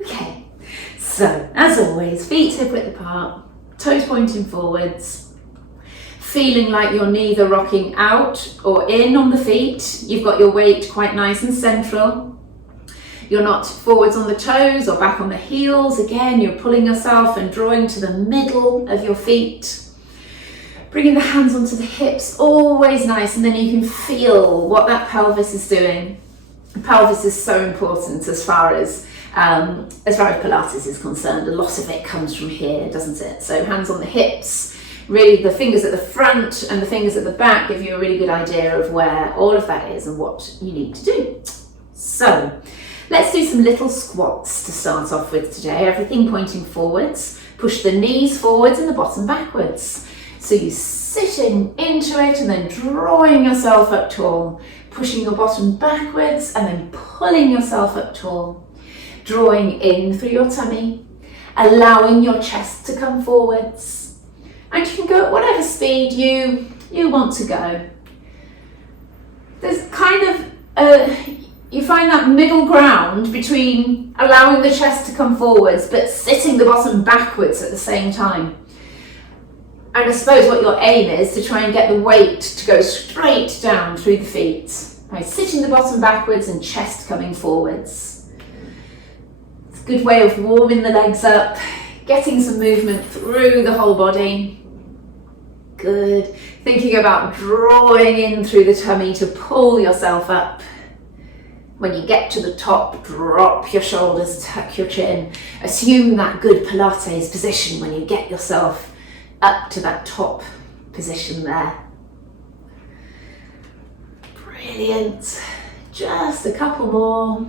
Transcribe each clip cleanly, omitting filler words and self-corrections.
Okay, so as always, feet hip width apart, toes pointing forwards, feeling like you're neither rocking out or in on the feet. You've got your weight quite nice and central. You're not forwards on the toes or back on the heels. Again, you're pulling yourself and drawing to the middle of your feet. Bringing the hands onto the hips, always nice, and then you can feel what that pelvis is doing. The pelvis is so important as far as Pilates is concerned. A lot of it comes from here, doesn't it? So hands on the hips, really the fingers at the front and the fingers at the back give you a really good idea of where all of that is and what you need to do. So let's do some little squats to start off with today. Everything pointing forwards. Push the knees forwards and the bottom backwards. So you're sitting into it and then drawing yourself up tall, pushing your bottom backwards and then pulling yourself up tall, drawing in through your tummy, allowing your chest to come forwards. And you can go at whatever speed you want to go. There's kind of you find that middle ground between allowing the chest to come forwards but sitting the bottom backwards at the same time. And I suppose what your aim is to try and get the weight to go straight down through the feet by sitting the bottom backwards and chest coming forwards. It's a good way of warming the legs up, getting some movement through the whole body. Good. Thinking about drawing in through the tummy to pull yourself up. When you get to the top, drop your shoulders, tuck your chin. Assume that good Pilates position when you get yourself up to that top position there. Brilliant. Just a couple more.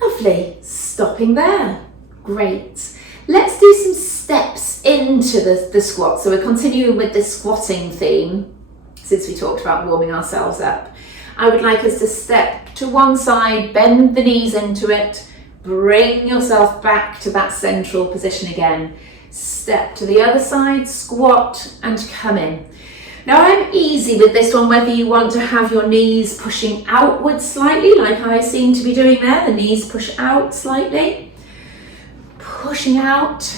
Lovely. Stopping there. Great. Let's do some steps into the squat. So we're continuing with this squatting theme since we talked about warming ourselves up. I would like us to step to one side, bend the knees into it, bring yourself back to that central position again. Step to the other side, squat and come in. Now I'm easy with this one, whether you want to have your knees pushing outwards slightly, like I seem to be doing there. The knees push out slightly, pushing out.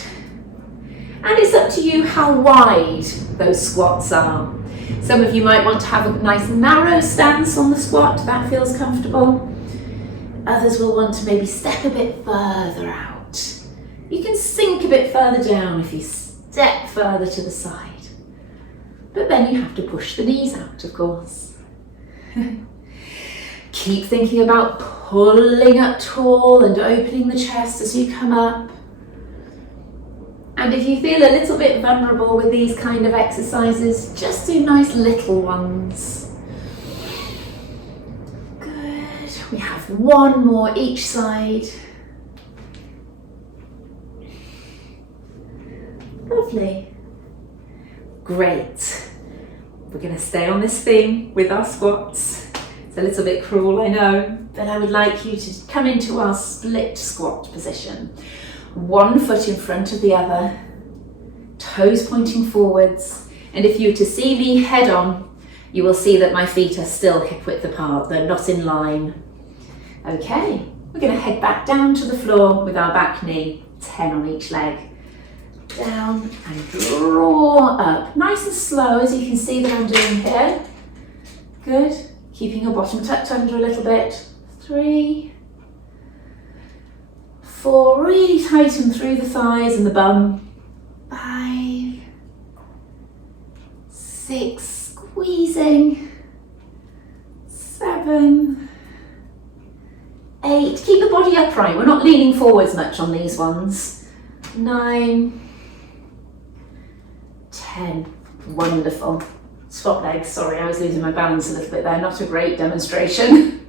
And it's up to you how wide those squats are. Some of you might want to have a nice narrow stance on the squat, that feels comfortable. Others will want to maybe step a bit further out. You can sink a bit further down if you step further to the side. But then you have to push the knees out, of course. Keep thinking about pulling up tall and opening the chest as you come up. And if you feel a little bit vulnerable with these kind of exercises, just do nice little ones. Good. We have one more each side. Lovely. Great. We're going to stay on this theme with our squats. It's a little bit cruel, I know, but I would like you to come into our split squat position. One foot in front of the other, toes pointing forwards, and if you were to see me head on, you will see that my feet are still hip width apart, they're not in line. Okay, we're going to head back down to the floor with our back knee, 10 on each leg. Down and draw up, nice and slow, as you can see that I'm doing here. Good, keeping your bottom tucked under a little bit. 3, 4, really tighten through the thighs and the bum. 5, 6, squeezing. 7, 8, keep the body upright, we're not leaning forwards much on these ones. 9, 10, wonderful. Swap legs, sorry, I was losing my balance a little bit there, not a great demonstration.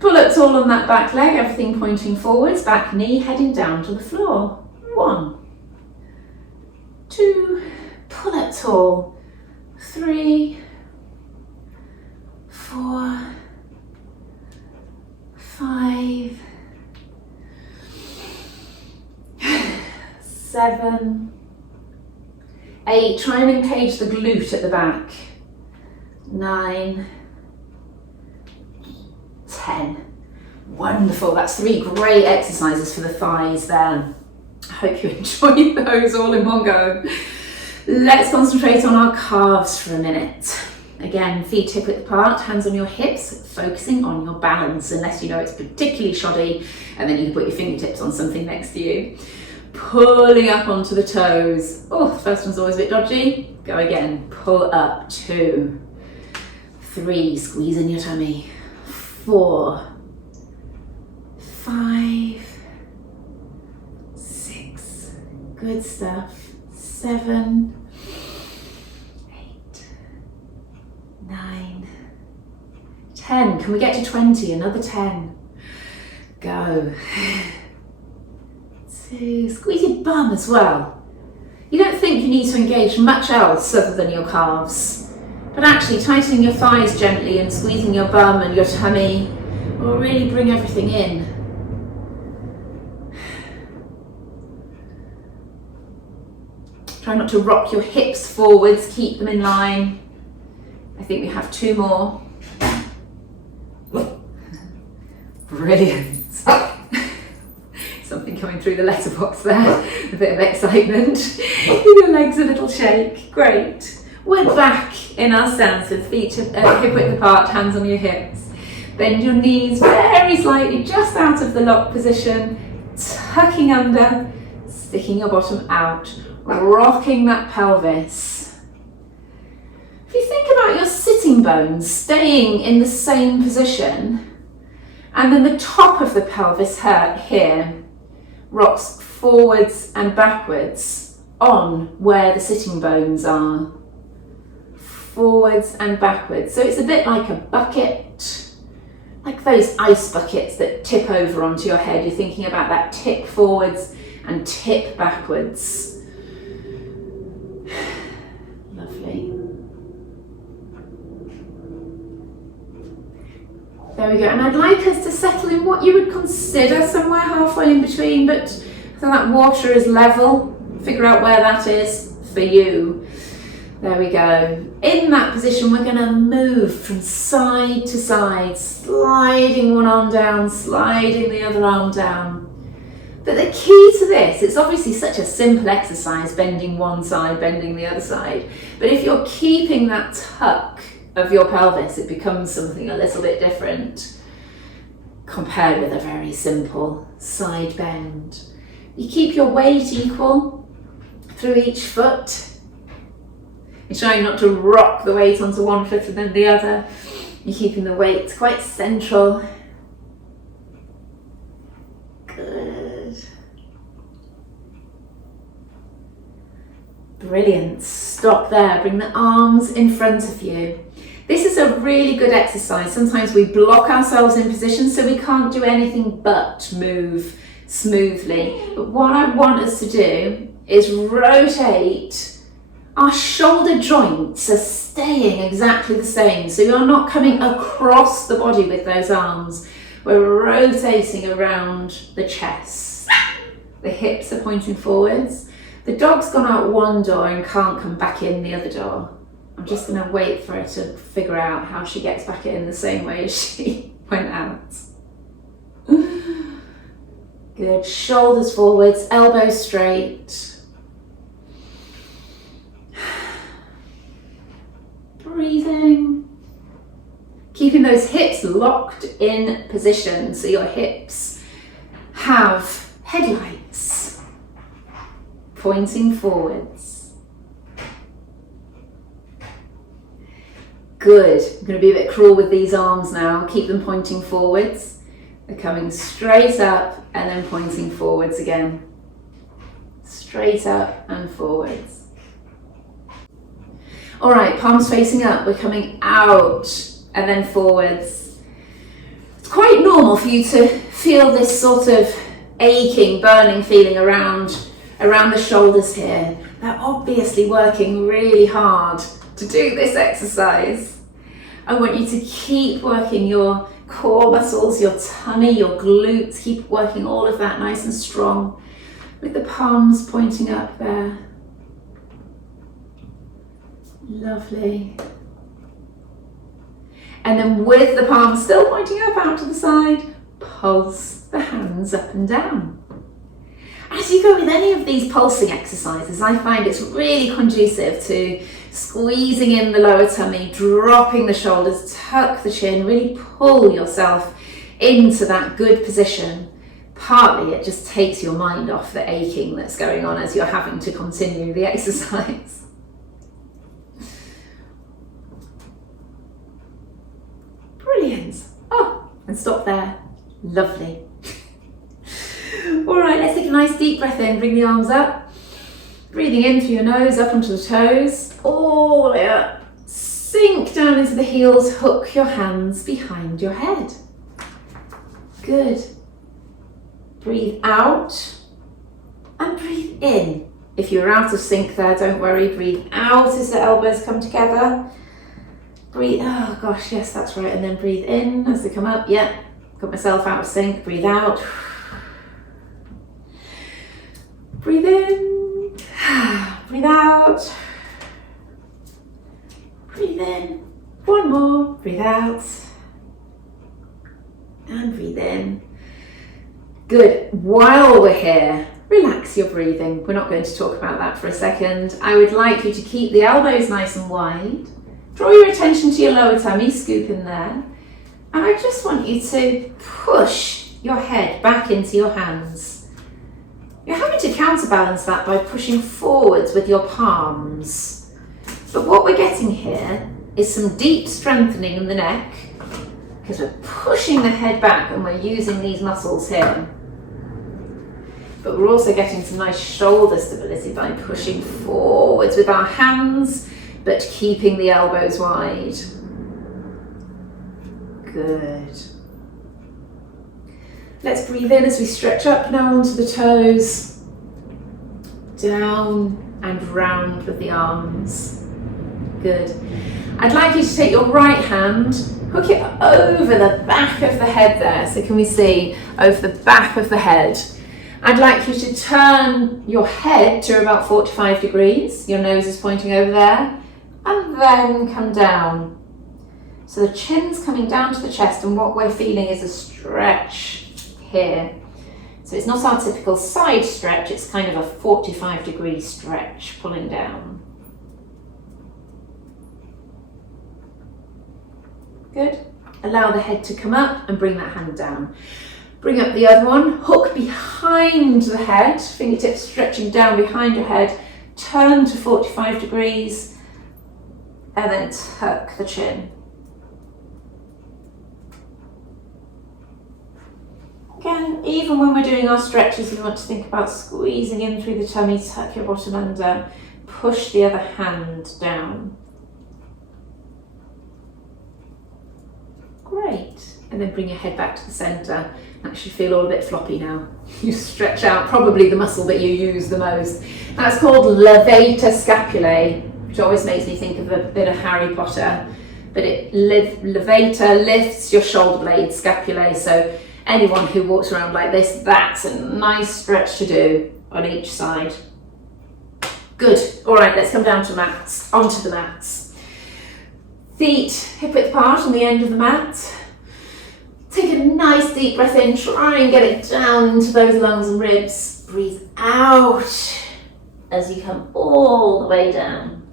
Pull up tall on that back leg, everything pointing forwards, back knee heading down to the floor. 1, 2, pull up tall. 3, 4, 5, 7, 8, try and engage the glute at the back. 9, 10. Wonderful, that's 3 great exercises for the thighs there. I hope you enjoyed those all in one go. Let's concentrate on our calves for a minute. Again, feet hip width apart, hands on your hips, focusing on your balance, unless you know it's particularly shoddy, and then you can put your fingertips on something next to you. Pulling up onto the toes. Oh, first one's always a bit dodgy. Go again, pull up, 2, 3, squeeze in your tummy, 4, 5, 6, good stuff, 7, 8, 9, 10. Can we get to 20? Another 10. Go. 2, squeeze your bum as well. You don't think you need to engage much else other than your calves, but actually tightening your thighs gently and squeezing your bum and your tummy will really bring everything in. Try not to rock your hips forwards, keep them in line. I think we have 2 more. Brilliant. Something coming through the letterbox there, a bit of excitement. Your legs a little shake, great. We're back in our stance with feet hip width apart, hands on your hips. Bend your knees very slightly, just out of the lock position, tucking under, sticking your bottom out, rocking that pelvis. If you think about your sitting bones staying in the same position, and then the top of the pelvis here rocks forwards and backwards on where the sitting bones are. Forwards and backwards. So it's a bit like a bucket, like those ice buckets that tip over onto your head. You're thinking about that tip forwards and tip backwards. Lovely. There we go, and I'd like us to settle in what you would consider somewhere halfway in between, but so that water is level, figure out where that is for you. There we go. In that position, we're going to move from side to side, sliding one arm down, sliding the other arm down. But the key to this, it's obviously such a simple exercise, bending one side, bending the other side, but if you're keeping that tuck of your pelvis, it becomes something a little bit different compared with a very simple side bend. You keep your weight equal through each foot. You're trying not to rock the weight onto one foot and then the other. You're keeping the weight quite central. Good. Brilliant. Stop there. Bring the arms in front of you. This is a really good exercise. Sometimes we block ourselves in position so we can't do anything but move smoothly. But what I want us to do is rotate. Our shoulder joints are staying exactly the same. So you're not coming across the body with those arms. We're rotating around the chest. The hips are pointing forwards. The dog's gone out one door and can't come back in the other door. I'm just going to wait for her to figure out how she gets back in the same way as she went out. Good. Shoulders forwards, elbows straight. Breathing. Keeping those hips locked in position so your hips have headlights pointing forwards. Good. I'm going to be a bit cruel with these arms now. Keep them pointing forwards. They're coming straight up and then pointing forwards again. Straight up and forwards. All right, palms facing up. We're coming out and then forwards. It's quite normal for you to feel this sort of aching, burning feeling around the shoulders here. They're obviously working really hard to do this exercise. I want you to keep working your core muscles, your tummy, your glutes. Keep working all of that nice and strong with the palms pointing up there. Lovely. And then with the palms still pointing up out to the side, pulse the hands up and down. As you go with any of these pulsing exercises, I find it's really conducive to squeezing in the lower tummy, dropping the shoulders, tuck the chin, really pull yourself into that good position. Partly it just takes your mind off the aching that's going on as you're having to continue the exercise. Brilliant. Oh, and stop there. Lovely. All right, let's take a nice deep breath in. Bring the arms up. Breathing in through your nose, up onto the toes, all the way up. Sink down into the heels, hook your hands behind your head. Good. Breathe out and breathe in. If you're out of sync there, don't worry. Breathe out as the elbows come together. Breathe, oh gosh, yes, that's right. And then breathe in as they come up. Yep, got myself out of sync. Breathe out. Breathe in. Breathe out. Breathe in. One more. Breathe out. And breathe in. Good. While we're here, relax your breathing. We're not going to talk about that for a second. I would like you to keep the elbows nice and wide. Draw your attention to your lower tummy, scoop in there. And I just want you to push your head back into your hands. You're having to counterbalance that by pushing forwards with your palms. But what we're getting here is some deep strengthening in the neck because we're pushing the head back and we're using these muscles here. But we're also getting some nice shoulder stability by pushing forwards with our hands, but keeping the elbows wide. Good. Let's breathe in as we stretch up now onto the toes, down and round with the arms. Good. I'd like you to take your right hand, hook it over the back of the head there. So can we see over the back of the head? I'd like you to turn your head to about 45 degrees. Your nose is pointing over there. And then come down. So the chin's coming down to the chest and what we're feeling is a stretch here. So it's not our typical side stretch, it's kind of a 45-degree stretch pulling down. Good. Allow the head to come up and bring that hand down. Bring up the other one, hook behind the head, fingertips stretching down behind your head, turn to 45 degrees, and then tuck the chin. Again, even when we're doing our stretches, we want to think about squeezing in through the tummy, tuck your bottom under, push the other hand down. Great. And then bring your head back to the centre. That should feel all a bit floppy now. You stretch out probably the muscle that you use the most. That's called levator scapulae, which always makes me think of a bit of Harry Potter. But levator lifts your shoulder blades, scapulae. So anyone who walks around like this, that's a nice stretch to do on each side. Good. All right, let's come down to mats, onto the mats. Feet hip width apart on the end of the mat. Take a nice deep breath in, try and get it down into those lungs and ribs. Breathe out as you come all the way down.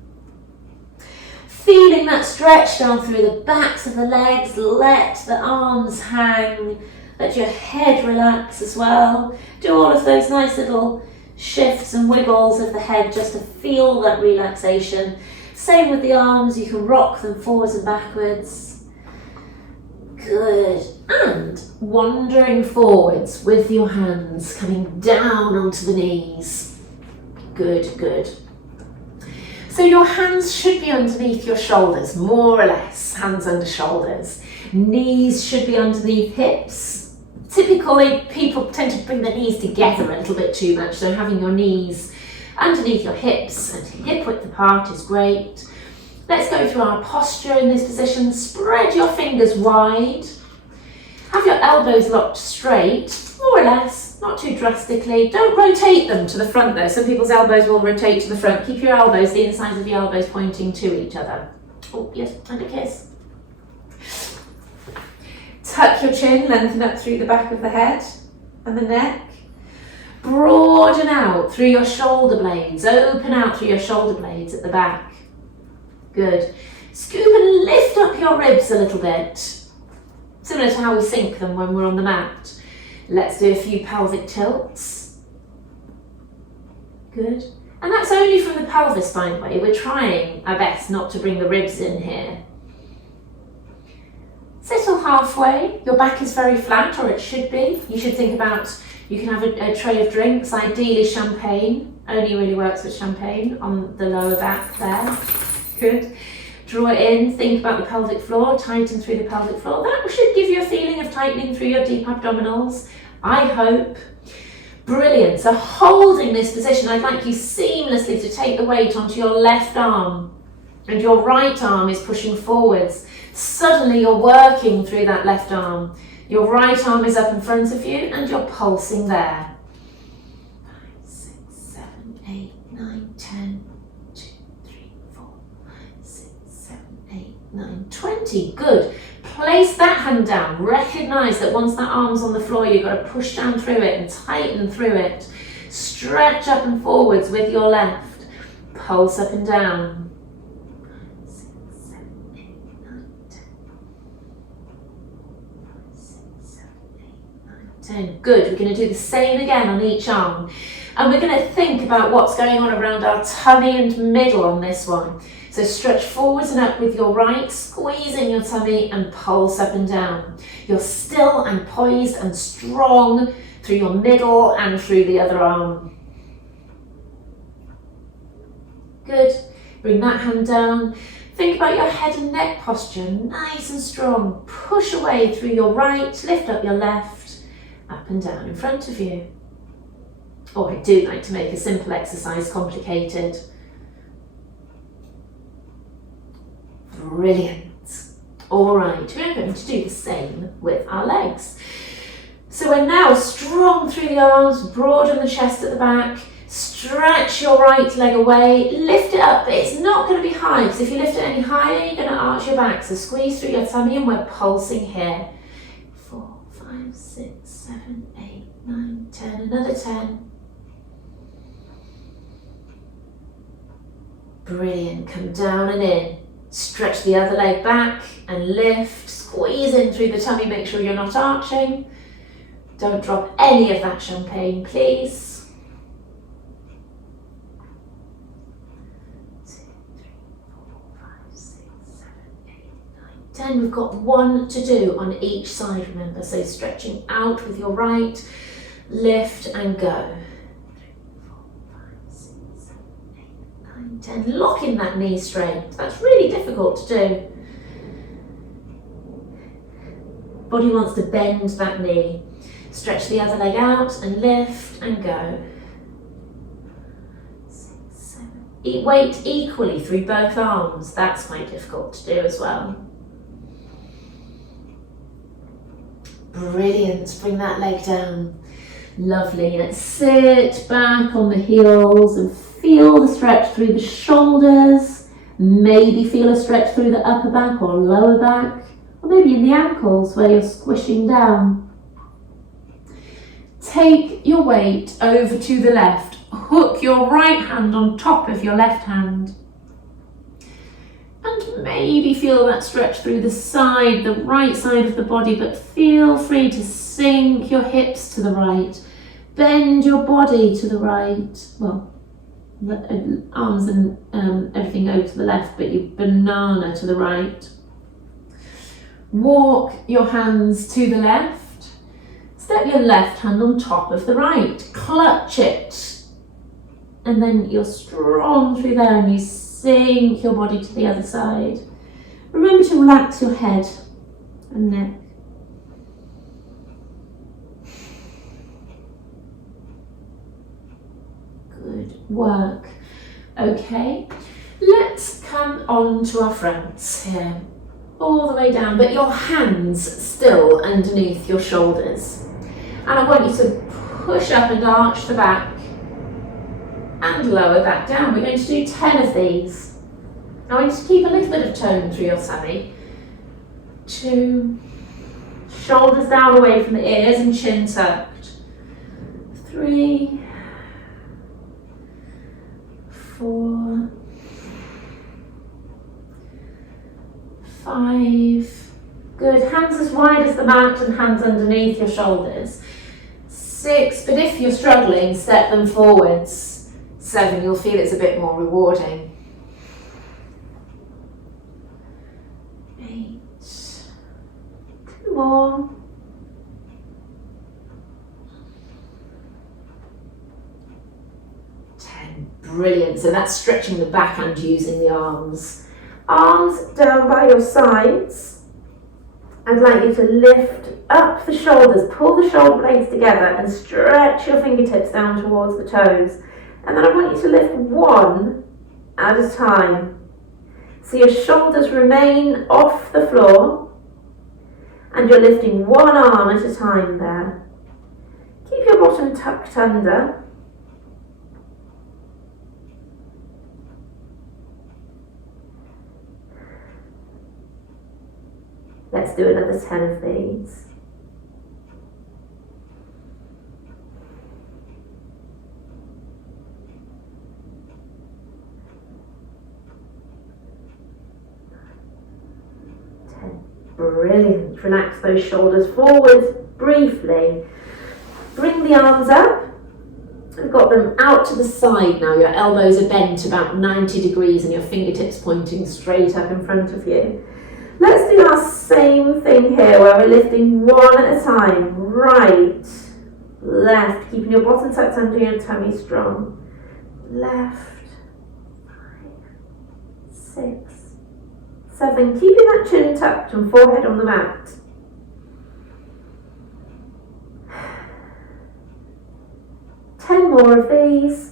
Feeling that stretch down through the backs of the legs, let the arms hang, let your head relax as well. Do all of those nice little shifts and wiggles of the head just to feel that relaxation. Same with the arms, you can rock them forwards and backwards. Good. And wandering forwards with your hands, coming down onto the knees. Good, good. So your hands should be underneath your shoulders, more or less, hands under shoulders. Knees should be underneath hips. Typically, people tend to bring their knees together a little bit too much, so having your knees underneath your hips and hip width apart is great. Let's go through our posture in this position. Spread your fingers wide. Have your elbows locked straight, more or less, not too drastically. Don't rotate them to the front though. Some people's elbows will rotate to the front. Keep your elbows, the insides of your elbows pointing to each other. Oh, yes, and a kiss. Tuck your chin, lengthen up through the back of the head and the neck. Broaden out through your shoulder blades. Open out through your shoulder blades at the back. Good. Scoop and lift up your ribs a little bit. Similar to how we sink them when we're on the mat. Let's do a few pelvic tilts. Good. And that's only from the pelvis, by the way. We're trying our best not to bring the ribs in here. Settle halfway. Your back is very flat, or it should be. You should think about, you can have a tray of drinks, ideally champagne. Only really works with champagne on the lower back there. Good. Draw it in, think about the pelvic floor, tighten through the pelvic floor. That should give you a feeling of tightening through your deep abdominals, I hope. Brilliant. So holding this position, I'd like you seamlessly to take the weight onto your left arm and your right arm is pushing forwards. Suddenly you're working through that left arm. Your right arm is up in front of you and you're pulsing there. 5, 6, 7, 8, 9, 10, 2, 3, 4, 5, 6, 7, 8, 9, 20. Good. Place that hand down. Recognize that once that arm's on the floor, you've got to push down through it and tighten through it. Stretch up and forwards with your left. Pulse up and down. 6, 7, 8, 9, 10. 6, 7, 8, 9, 10. Good. We're going to do the same again on each arm. And we're going to think about what's going on around our tummy and middle on this one. So stretch forwards and up with your right, squeezing your tummy and pulse up and down. You're still and poised and strong through your middle and through the other arm. Good. Bring that hand down. Think about your head and neck posture, nice and strong. Push away through your right, lift up your left, up and down in front of you. Oh, I do like to make a simple exercise complicated. Brilliant. All right, we're going to do the same with our legs. So we're now strong through the arms, broaden the chest at the back, stretch your right leg away, lift it up, but it's not going to be high, because if you lift it any higher, you're going to arch your back. So squeeze through your tummy and we're pulsing here. 4, 5, 6, 7, 8, 9, 10, another 10. Brilliant, come down and in. Stretch the other leg back and lift, squeeze in through the tummy, make sure you're not arching. Don't drop any of that champagne, please. 2, 3, 4, 5, 6, 7, 8, 9, 10. We've got one to do on each side, remember. So stretching out with your right, lift and go. 10. Lock in that knee straight. That's really difficult to do. Body wants to bend that knee. Stretch the other leg out and lift and go. 6, 7. Weight equally through both arms. That's quite difficult to do as well. Brilliant. Bring that leg down. Lovely. Let's sit back on the heels and feel the stretch through the shoulders, maybe feel a stretch through the upper back or lower back, or maybe in the ankles where you're squishing down. Take your weight over to the left. Hook your right hand on top of your left hand. And maybe feel that stretch through the side, the right side of the body, but feel free to sink your hips to the right. Bend your body to the right. Well, the arms and everything go to the left, but you banana to the right. Walk your hands to the left. Step your left hand on top of the right. Clutch it. And then you're strong through there and you sink your body to the other side. Remember to relax your head and neck. Good work. Okay, let's come on to our fronts here. All the way down, but your hands still underneath your shoulders. And I want you to push up and arch the back and lower back down. We're going to do 10 of these. I want you to keep a little bit of tone through your tummy. 2, Shoulders down away from the ears and chin tucked. 3, 4, 5. Good. Hands as wide as the mat and hands underneath your shoulders. 6, but if you're struggling, step them forwards. 7, you'll feel it's a bit more rewarding. 8, 2 more. 10, brilliant. So that's stretching the back and using the arms. Arms down by your sides. I'd like you to lift up the shoulders, pull the shoulder blades together and stretch your fingertips down towards the toes. And then I want you to lift one at a time. So your shoulders remain off the floor and you're lifting one arm at a time there. Keep your bottom tucked under. Let's do another 10 of these. Brilliant. Relax those shoulders forwards briefly. Bring the arms up. We've got them out to the side now. Your elbows are bent about 90 degrees and your fingertips pointing straight up in front of you. Let's do our same thing here where we're lifting one at a time. Right, left, keeping your bottom tucked under your tummy strong. Left, 5, 6, 7. Keeping that chin tucked and forehead on the mat. 10 more of these.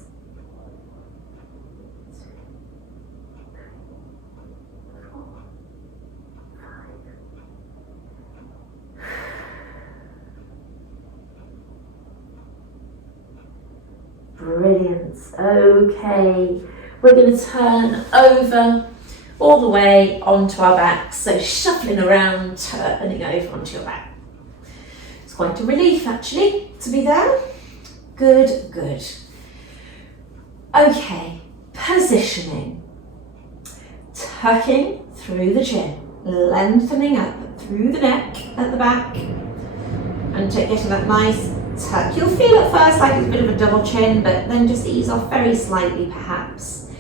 Brilliant. Okay, we're going to turn over all the way onto our backs. So shuffling around, turning over onto your back. It's quite a relief actually to be there. Good, good. Okay, positioning. Tucking through the chin, lengthening up through the neck at the back, and getting that nice tuck. You'll feel at first like it's a bit of a double chin, but then just ease off very slightly perhaps.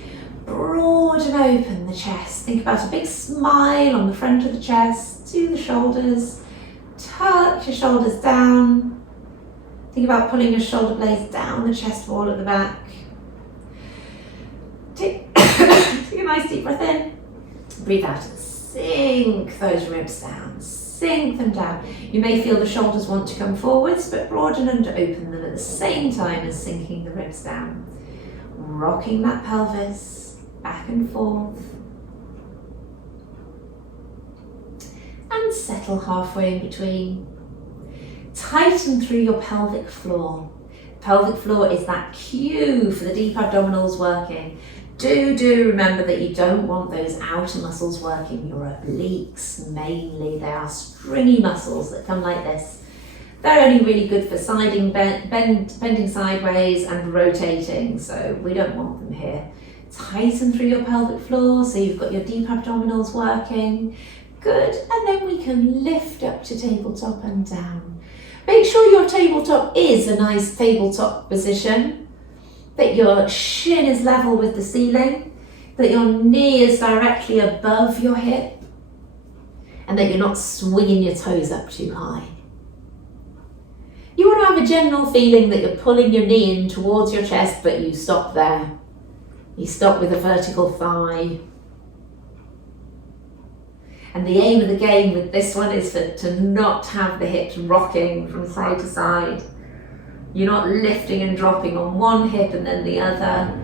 Broaden open the chest. Think about a big smile on the front of the chest, to the shoulders. Tuck your shoulders down. Think about pulling your shoulder blades down the chest wall at the back. Take a nice deep breath in. Breathe out and sink those ribs down. Sink them down. You may feel the shoulders want to come forwards, but broaden and open them at the same time as sinking the ribs down. Rocking that pelvis back and forth. And settle halfway in between. Tighten through your pelvic floor. Pelvic floor is that cue for the deep abdominals working. Do remember that you don't want those outer muscles working, your obliques mainly. They are stringy muscles that come like this. They're only really good for bending sideways and rotating, so we don't want them here. Tighten through your pelvic floor so you've got your deep abdominals working. Good, and then we can lift up to tabletop and down. Make sure your tabletop is a nice tabletop position, that your shin is level with the ceiling, that your knee is directly above your hip, and that you're not swinging your toes up too high. You want to have a general feeling that you're pulling your knee in towards your chest, but you stop there. You stop with a vertical thigh. And the aim of the game with this one is to not have the hips rocking from side to side. You're not lifting and dropping on one hip and then the other.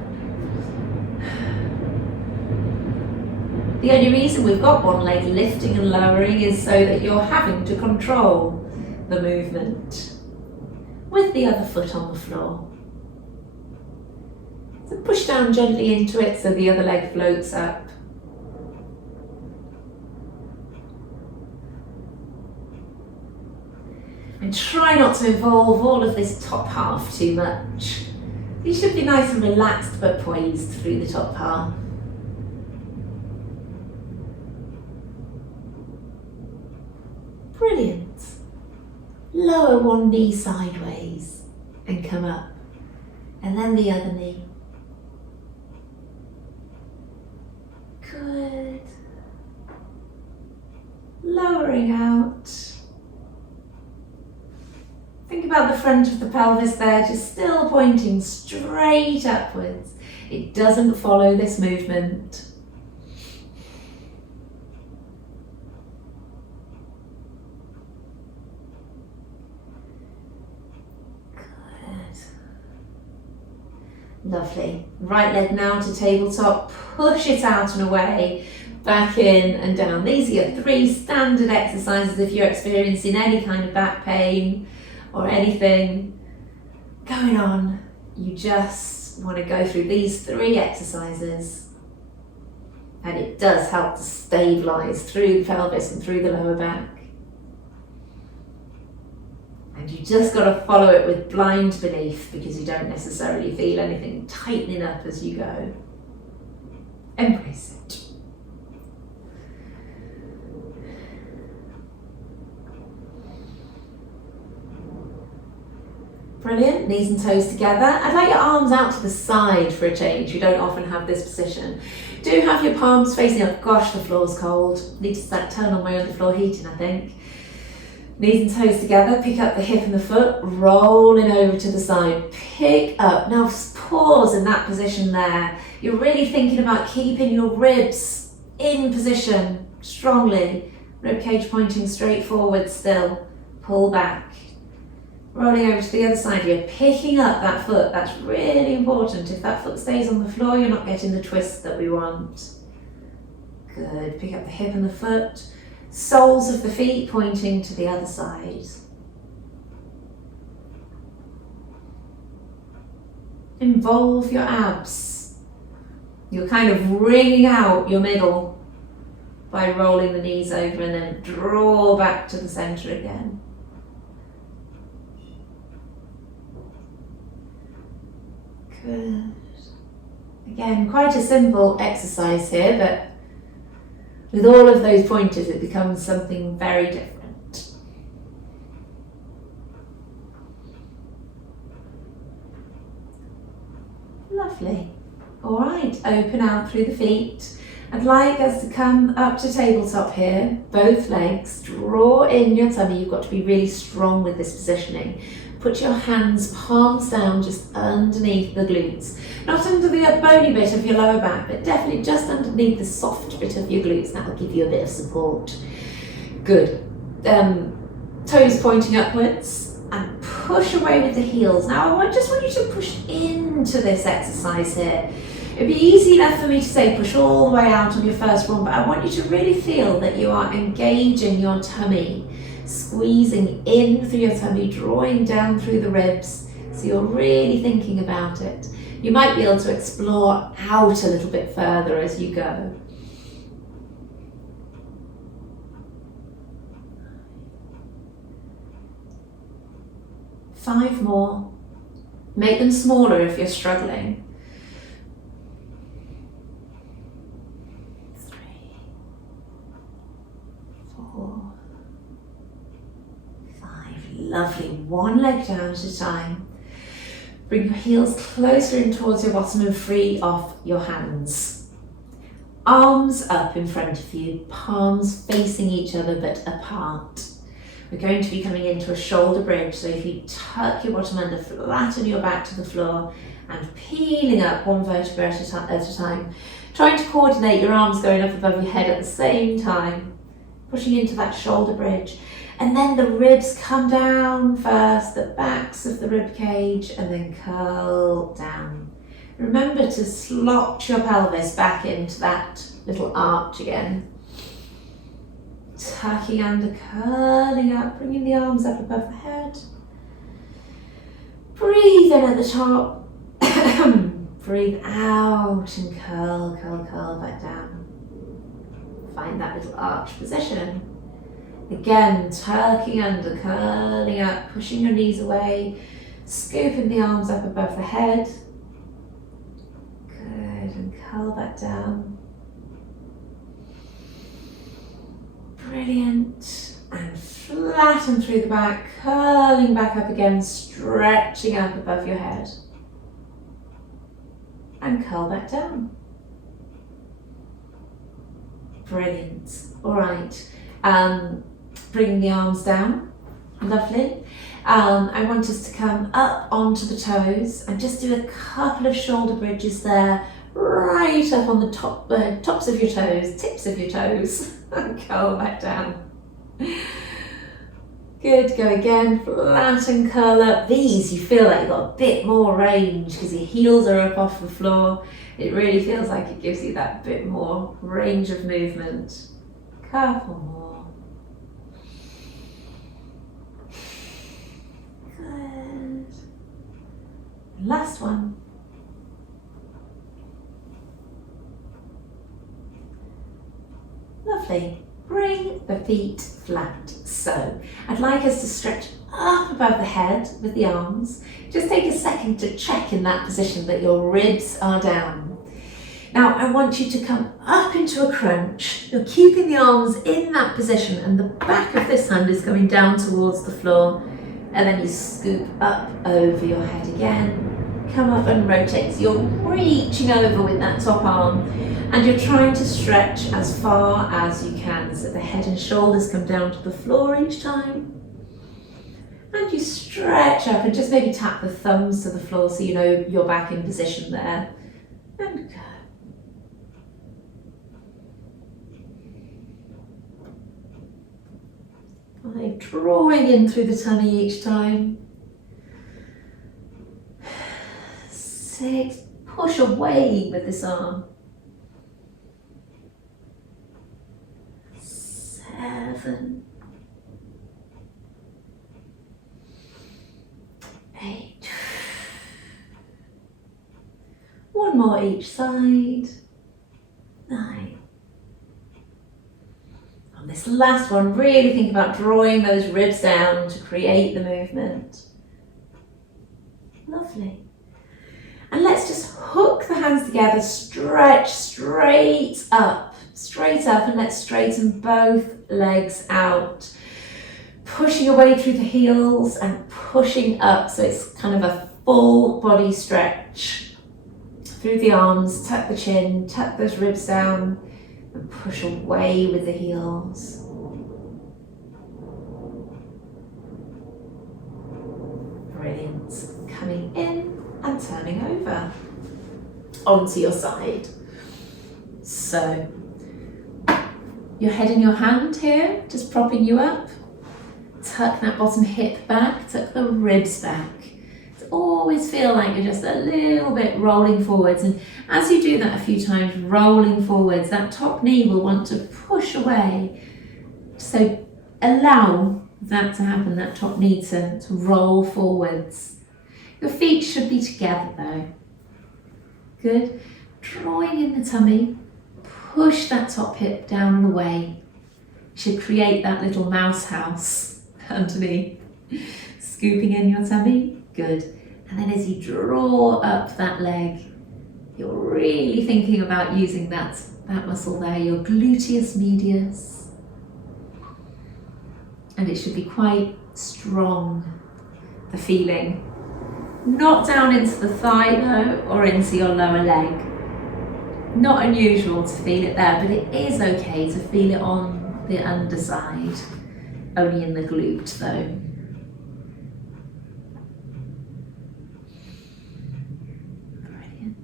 The only reason we've got one leg lifting and lowering is so that you're having to control the movement with the other foot on the floor. So push down gently into it so the other leg floats up. And try not to involve all of this top half too much. You should be nice and relaxed but poised through the top half. Brilliant. Lower one knee sideways and come up. And then the other knee. Good. Lowering out. Think about the front of the pelvis there, just still pointing straight upwards. It doesn't follow this movement. Good. Lovely. Right leg now to tabletop. Push it out and away. Back in and down. These are your 3 standard exercises if you're experiencing any kind of back pain or anything going on. You just want to go through these 3 exercises, and it does help to stabilise through the pelvis and through the lower back. And you just got to follow it with blind belief, because you don't necessarily feel anything tightening up as you go. Embrace it. Brilliant, knees and toes together. I'd like your arms out to the side for a change. You don't often have this position. Do have your palms facing up. Gosh, the floor's cold. Need to turn on my underfloor heating, I think. Knees and toes together, pick up the hip and the foot, rolling over to the side. Pick up. Now pause in that position there. You're really thinking about keeping your ribs in position strongly. Rib cage pointing straight forward still. Pull back. Rolling over to the other side here, picking up that foot. That's really important. If that foot stays on the floor, you're not getting the twist that we want. Good. Pick up the hip and the foot. Soles of the feet pointing to the other side. Involve your abs. You're kind of wringing out your middle by rolling the knees over, and then draw back to the center again. Good. Again, quite a simple exercise here, but with all of those pointers, it becomes something very different. Lovely. All right, open out through the feet. I'd like us to come up to tabletop here, both legs, draw in your tummy. You've got to be really strong with this positioning. Put your hands palms down just underneath the glutes. Not under the bony bit of your lower back, but definitely just underneath the soft bit of your glutes. That will give you a bit of support. Good. Toes pointing upwards, and push away with the heels. Now I just want you to push into this exercise here. It'd be easy enough for me to say push all the way out on your first one, but I want you to really feel that you are engaging your tummy, squeezing in through your tummy, drawing down through the ribs, so you're really thinking about it. You might be able to explore out a little bit further as you go. Five more. Make them smaller if you're struggling. 3, 4, 5. Lovely. One leg down at a time. Bring your heels closer in towards your bottom and free off your hands. Arms up in front of you, palms facing each other but apart. We're going to be coming into a shoulder bridge, so if you tuck your bottom under, flatten your back to the floor and peeling up one vertebra at a time. Trying to coordinate your arms going up above your head at the same time. Pushing into that shoulder bridge. And then the ribs come down first, the backs of the rib cage, and then curl down. Remember to slot your pelvis back into that little arch again. Tucking under, curling up, bringing the arms up above the head. Breathe in at the top. Breathe out and curl, curl, curl back down. Find that little arch position. Again, tucking under, curling up, pushing your knees away, scooping the arms up above the head. Good, and curl back down. Brilliant. And flatten through the back, curling back up again, stretching up above your head. And curl back down. Brilliant. All right. Bringing the arms down. Lovely. I want us to come up onto the toes and just do a couple of shoulder bridges there, right up on the tops of your toes, tips of your toes, and curl back down. Good, go again, flat and curl up. These, you feel like you've got a bit more range because your heels are up off the floor. It really feels like it gives you that bit more range of movement. Couple more. Good. Last one. Lovely. Bring the feet flat. So, I'd like us to stretch up above the head with the arms. Just take a second to check in that position that your ribs are down. Now, I want you to come up into a crunch. You're keeping the arms in that position and the back of this hand is coming down towards the floor. And then you scoop up over your head again. Come up and rotate. So you're reaching over with that top arm and you're trying to stretch as far as you can so the head and shoulders come down to the floor each time. And you stretch up and just maybe tap the thumbs to the floor so you know you're back in position there. And go. By drawing in through the tummy each time. 6, push away with this arm. 7, 8. One more each side. 9. On this last one, really think about drawing those ribs down to create the movement. Lovely. And let's just hook the hands together, stretch straight up, and let's straighten both legs out. Pushing away through the heels and pushing up, so it's kind of a full body stretch. Through the arms, tuck the chin, tuck those ribs down, and push away with the heels. Brilliant. Coming in and turning over onto your side. So your head in your hand here, just propping you up. Tuck that bottom hip back, tuck the ribs back. Always feel like you're just a little bit rolling forwards, and as you do that a few times, rolling forwards, that top knee will want to push away. So allow that to happen, that top knee to roll forwards. Your feet should be together though. Good. Drawing in the tummy, push that top hip down and away. You should create that little mouse house underneath. Scooping in your tummy, good. And then as you draw up that leg, you're really thinking about using that muscle there, your gluteus medius. And it should be quite strong, the feeling. Not down into the thigh though, or into your lower leg. Not unusual to feel it there, but it is okay to feel it on the underside, only in the glute though. Brilliant.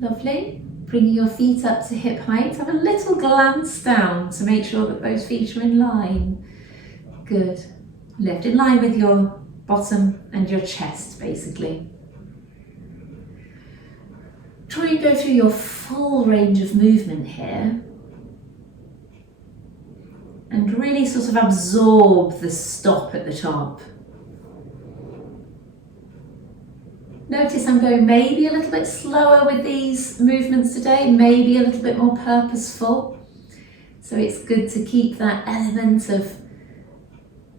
Lovely. Bringing your feet up to hip height, have a little glance down to make sure that those feet are in line. Good. Lift in line with your bottom and your chest, basically. Try and go through your full range of movement here. And really sort of absorb the stop at the top. Notice I'm going maybe a little bit slower with these movements today, maybe a little bit more purposeful. So it's good to keep that element of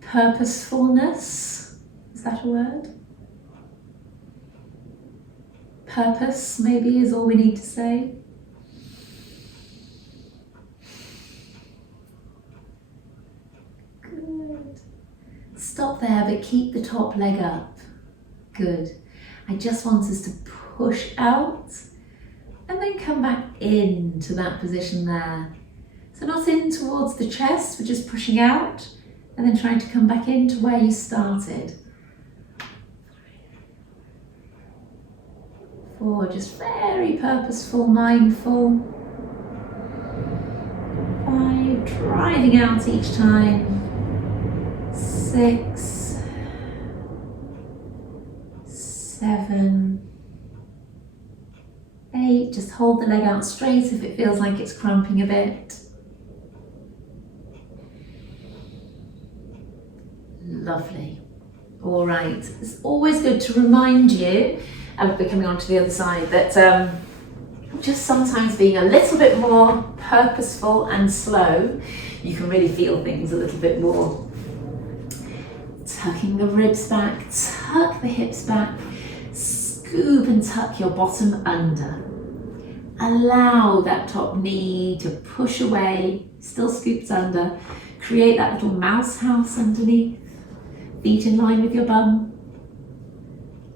purposefulness. Is that a word? Purpose maybe is all we need to say. Good. Stop there, but keep the top leg up. Good. I just want us to push out and then come back into that position there. So not in towards the chest, we're just pushing out and then trying to come back into where you started. 4, just very purposeful, mindful. 5, driving out each time. 6, 7, 8, just hold the leg out straight if it feels like it's cramping a bit. Lovely. All right, it's always good to remind you, and we're coming on to the other side, that just sometimes being a little bit more purposeful and slow, you can really feel things a little bit more. Tucking the ribs back, tuck the hips back, scoop and tuck your bottom under. Allow that top knee to push away, still scoops under. Create that little mouse house underneath. Feet in line with your bum.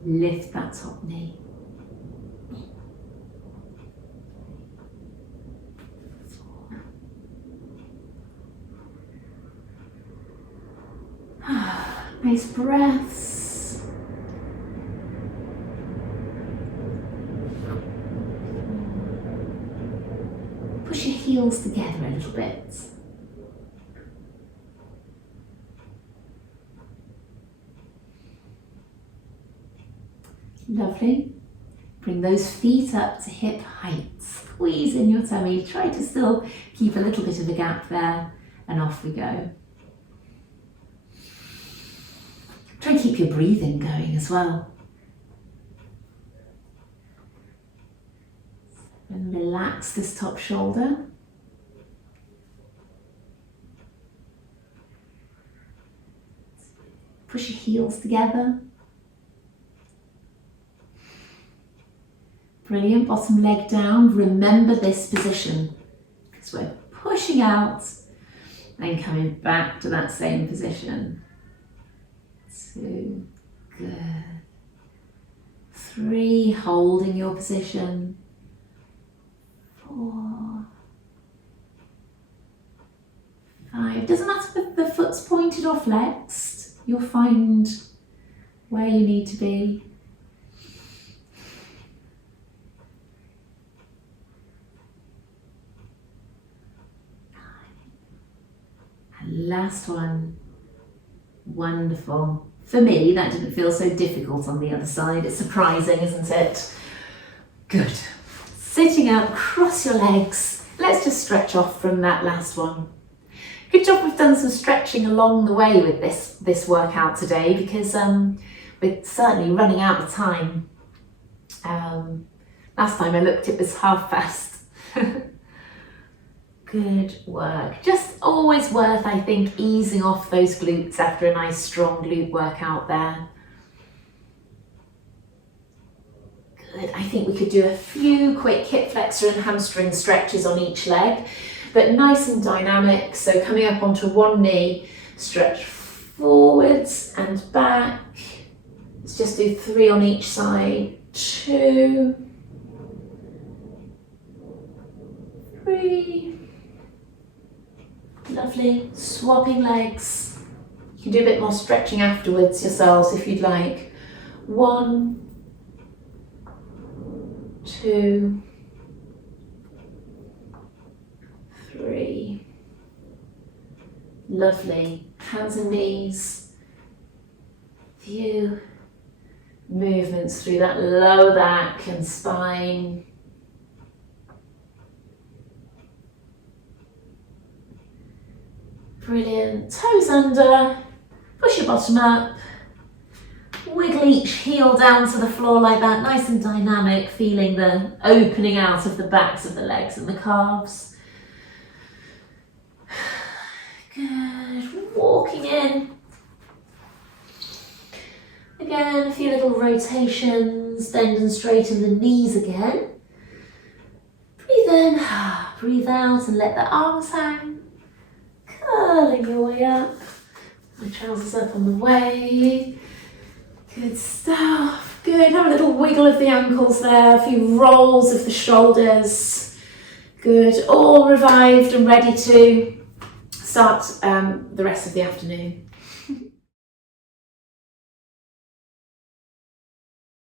Lift that top knee. Nice breaths. Push your heels together a little bit. Lovely. Bring those feet up to hip height. Squeeze in your tummy. Try to still keep a little bit of a gap there, and off we go. Try and keep your breathing going as well. And relax this top shoulder. Push your heels together. Brilliant, bottom leg down. Remember this position because we're pushing out and coming back to that same position. 2, good. 3, holding your position. 4, 5. Doesn't matter if the foot's pointed or flexed, you'll find where you need to be. 9. And last one. Wonderful. For me, that didn't feel so difficult on the other side. It's surprising, isn't it? Good. Sitting up, cross your legs. Let's just stretch off from that last one. Good job we've done some stretching along the way with this workout today, because we're certainly running out of time. Last time I looked, it was half past. Good work. Just always worth, I think, easing off those glutes after a nice strong glute workout there. Good. I think we could do a few quick hip flexor and hamstring stretches on each leg, but nice and dynamic. So coming up onto one knee, stretch forwards and back. Let's just do 3 on each side. 2, 3. Lovely. Swapping legs. You can do a bit more stretching afterwards yourselves if you'd like. 1, 2, 3. Lovely. Hands and knees. Few movements through that lower back and spine. Brilliant. Toes under. Push your bottom up. Wiggle little each heel down to the floor like that, nice and dynamic, feeling the opening out of the backs of the legs and the calves. Good, walking in. Again, a few little rotations, bend and straighten the knees again. Breathe in, breathe out and let the arms hang. Curling your way up. My trousers up on the way. Good stuff. Good, have a little wiggle of the ankles there, a few rolls of the shoulders. Good, all revived and ready to start the rest of the afternoon.